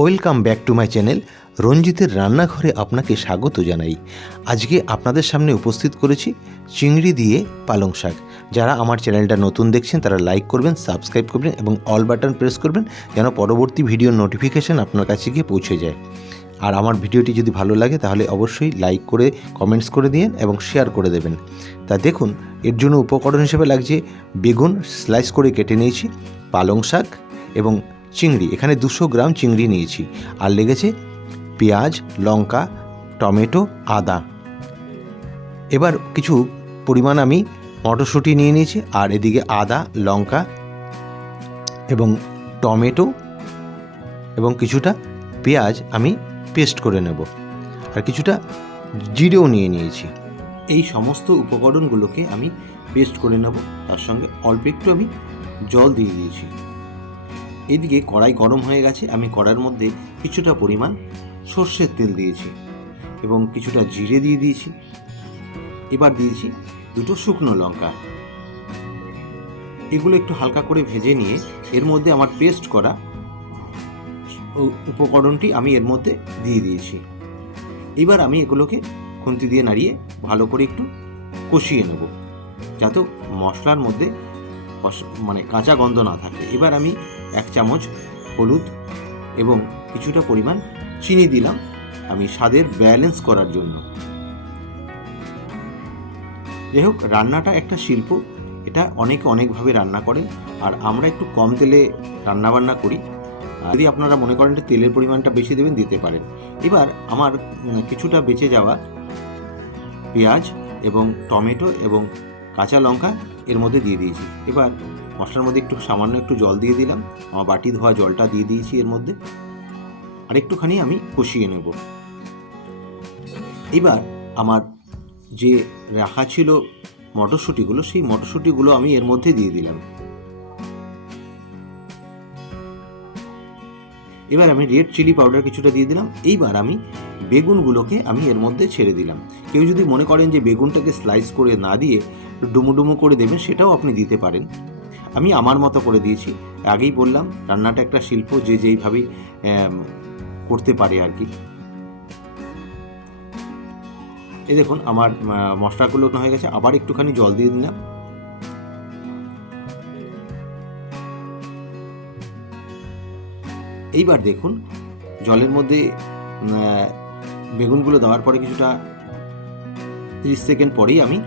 Welcome back to my channel রঞ্জিতের রান্নাঘরে আপনাকে স্বাগত জানাই। আজকে আপনাদের সামনে উপস্থিত করেছি চিংড়ি দিয়ে পালং শাক। যারা আমার চ্যানেলটা নতুন দেখছেন তারা লাইক করবেন, সাবস্ক্রাইব করবেন এবং অল বাটন প্রেস করবেন যেন পরবর্তী ভিডিওর নোটিফিকেশান আপনার কাছে গিয়ে পৌঁছে যায়। আর আমার ভিডিওটি যদি ভালো লাগে তাহলে অবশ্যই লাইক করে কমেন্টস করে দিন এবং শেয়ার করে দেবেন। তা দেখুন, এর জন্য উপকরণ হিসেবে লাগছে বেগুন স্লাইস করে কেটে নিয়েছি, পালং শাক এবং চিংড়ি, এখানে 200 গ্রাম চিংড়ি নিয়েছি, আর লেগেছে পেঁয়াজ, লঙ্কা, টমেটো, আদা। এবার কিছু পরিমাণ আমি মটরশুঁটি নিয়ে নিয়েছি, আর এদিকে আদা, লঙ্কা এবং টমেটো এবং কিছুটা পেঁয়াজ আমি পেস্ট করে নেব, আর কিছুটা জিরেও নিয়ে নিয়েছি। এই সমস্ত উপকরণগুলোকে আমি পেস্ট করে নেব, তার সঙ্গে অল্প একটু আমি জল দিয়ে দিয়েছি। এদিকে কড়াই গরম হয়ে গেছে, আমি কড়াইয়ের মধ্যে কিছুটা পরিমাণ সর্ষের তেল দিয়েছি এবং কিছুটা জিরে দিয়ে দিয়েছি। এবার দিয়েছি 2 শুকনো লঙ্কা। এগুলো একটু হালকা করে ভেজে নিয়ে এর মধ্যে আমার পেস্ট করা উপকরণটি আমি এর মধ্যে দিয়ে দিয়েছি। এবার আমি এগুলোকে খুন্তি দিয়ে নাড়িয়ে ভালো করে একটু কষিয়ে নেব, যাতে মশলার মধ্যে কাঁচা গন্ধ না থাকে। এবার আমি 1 চামচ হলুদ এবং কিছুটা পরিমাণ চিনি দিলাম আমি স্বাদের ব্যালেন্স করার জন্য। যাই হোক, রান্নাটা একটা শিল্প, এটা অনেকে অনেকভাবে রান্না করেন, আর আমরা একটু কম তেলে রান্নাবান্না করি। যদি আপনারা মনে করেন যে তেলের পরিমাণটা বেশি দেবেন, দিতে পারেন। এবার আমার কিছুটা বেঁচে যাওয়া পেঁয়াজ এবং টমেটো এবং কাঁচা লঙ্কা এর মধ্যে দিয়ে দিয়েছি। এবার মশলার মধ্যে সামান্য একটু জল দিয়ে দিলাম, আমার বাটি ধোয়া জলটা দিয়ে দিয়েছি এর মধ্যে, আর একটুখানি আমি কষিয়ে নেব। এবার আমার যে রাখা ছিল মটরশুঁটিগুলো, সেই মটরশুঁটিগুলো আমি এর মধ্যে দিয়ে দিলাম। এবার আমি রেড চিলি পাউডার কিছুটা দিয়ে দিলাম। এইবার আমি বেগুনগুলোকে আমি এর মধ্যে ছেড়ে দিলাম। কেউ যদি মনে করেন যে বেগুনটাকে স্লাইস করে না দিয়ে ডুমো ডুমো করে দেবেন, সেটাও আপনি দিতে পারেন। আমি আমার মতো করে দিয়েছি। আগেই বললাম, রান্নাটা একটা শিল্প, যে যেইভাবেই করতে পারে আর কি। এই দেখুন, আমার মশলাগুলো হয়ে গেছে। আবার একটুখানি জল দিয়ে দিলাম। এইবার দেখুন, জলের মধ্যে বেগুনগুলো দেওয়ার পরে কিছুটা 30 সেকেন্ড পরেই আমি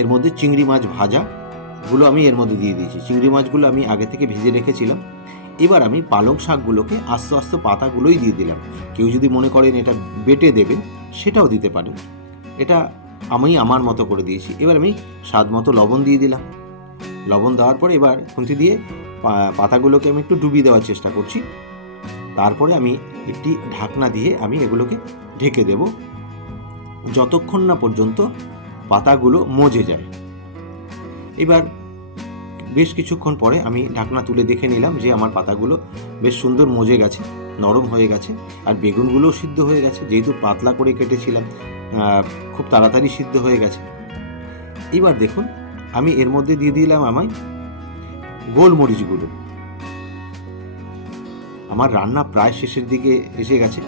এর মধ্যে চিংড়ি মাছ ভাজাগুলো আমি এর মধ্যে দিয়ে দিয়েছি। চিংড়ি মাছগুলো আমি আগে থেকে ভেজে রেখেছিলাম। এবার আমি পালং শাকগুলোকে আস্তে আস্তে পাতাগুলোই দিয়ে দিলাম। কেউ যদি মনে করেন এটা বেটে দেবেন, সেটাও দিতে পারেন। এটা আমি আমার মতো করে দিয়েছি। এবার আমি স্বাদ মতো লবণ দিয়ে দিলাম। লবণ দেওয়ার পরে এবার খুন্তি দিয়ে পাতাগুলোকে আমি একটু ডুবিয়ে দেওয়ার চেষ্টা করছি। তারপরে আমি একটি ঢাকনা দিয়ে আমি এগুলোকে ঢেকে দেব, যতক্ষণ না পর্যন্ত পাতাগুলো মজে যায়। এবার বেশ কিছুক্ষণ পরে আমি ঢাকনা তুলে দেখে নিলাম যে আমার পাতাগুলো বেশ সুন্দর মজে গেছে, নরম হয়ে গেছে, আর বেগুনগুলোও সিদ্ধ হয়ে গেছে। যেহেতু পাতলা করে কেটেছিলাম, খুব তাড়াতাড়ি সিদ্ধ হয়ে গেছে। এবার দেখুন, আমি এর মধ্যে দিয়ে দিলাম আমায় গোলমরিচগুলো। আমার রান্না প্রায় শেষের দিকে এসে গেছে।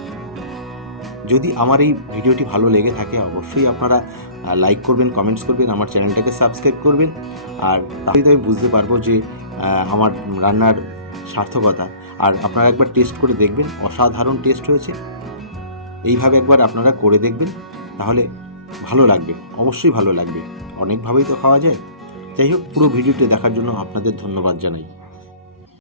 যদি আমার এই ভিডিওটি ভালো লেগে থাকে, অবশ্যই আপনারা লাইক করবেন, কমেন্টস করবেন, আমার চ্যানেলটাকে সাবস্ক্রাইব করবেন। আর তাহলে আমি বুঝতে পারবো যে আমার রান্নার সার্থকতা। আর আপনারা একবার টেস্ট করে দেখবেন, অসাধারণ টেস্ট হয়েছে। এইভাবে একবার আপনারা করে দেখবেন, তাহলে ভালো লাগবে, অবশ্যই ভালো লাগবে। অনেকভাবেই তো খাওয়া যায়। যাই হোক, পুরো ভিডিওটি দেখার জন্য আপনাদের ধন্যবাদ জানাই।